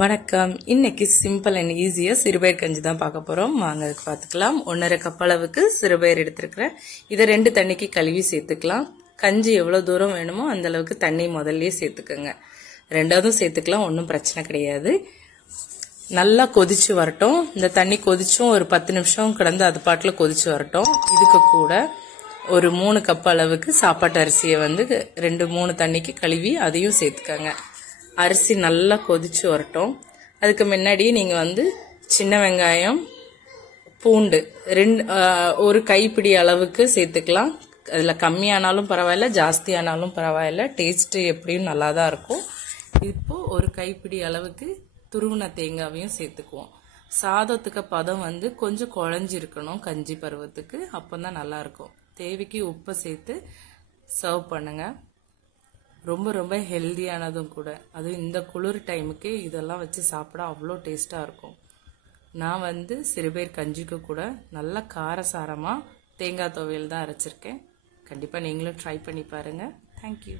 வணக்கம். இன்னைக்கு simple and ஈஸியா சிறுபயிர் கஞ்சி தான் பார்க்க போறோம். வாங்க அதுக்கு பார்த்துக்கலாம். 1.5 கப் அளவுக்கு சிறுபயிர் எடுத்திருக்கிறேன். இதை 2 தண்ணிக்கு கழுவி சேர்த்துக்கலாம். கஞ்சி எவ்வளவு தூரம் வேணுமோ அந்த அளவுக்கு தண்ணி முதல்லயே சேர்த்துக்கோங்க. ரெண்டாவதும் சேர்த்துக்கலாம், ஒன்றும் பிரச்சனை கிடையாது. நல்லா கொதிச்சு வரட்டும். இந்த தண்ணி கொதிச்சும் ஒரு 10 நிமிஷம் கிடந்து அது பாட்டில் கொதிச்சு வரட்டும். இதுக்கு கூட ஒரு 3 கப் அளவுக்கு சாப்பாட்டு அரிசியை 2-3 தண்ணிக்கு கழுவி அதையும் சேர்த்துக்கங்க. அரிசி நல்லா கொதிச்சு வரட்டும். அதுக்கு முன்னாடியே நீங்க சின்ன வெங்காயம், பூண்டு ஒரு கைப்பிடி அளவுக்கு சேர்த்துக்கலாம். அதுல கம்மியானாலும் பரவாயில்ல, ஜாஸ்தியானாலும் பரவாயில்ல, டேஸ்ட் எப்படியும் நல்லா தான் இருக்கும். இப்போ ஒரு கைப்பிடி அளவுக்கு துருவின தேங்காவையும் சேர்த்துக்குவோம். சாதத்துக்கு பதம் கொஞ்சம் குழஞ்சி இருக்கணும் கஞ்சி பருவத்துக்கு, அப்பதான் நல்லா இருக்கும். தேவைக்கு உப்பை சேர்த்து சர்வ் பண்ணுங்க. ரொம்ப ரொம்ப ஹெல்தியானதும் கூட. அதுவும் இந்த குளிர் டைமுக்கு இதெல்லாம் வச்சு சாப்பிட அவ்வளோ டேஸ்டா இருக்கும். நான் சிறுபயிர் கஞ்சிக்கு கூட நல்ல காரசாரமா தேங்காய் துவையல் தான் அரைச்சிருக்கேன். கண்டிப்பா நீங்களும் ட்ரை பண்ணி பாருங்க. தேங்க்யூ.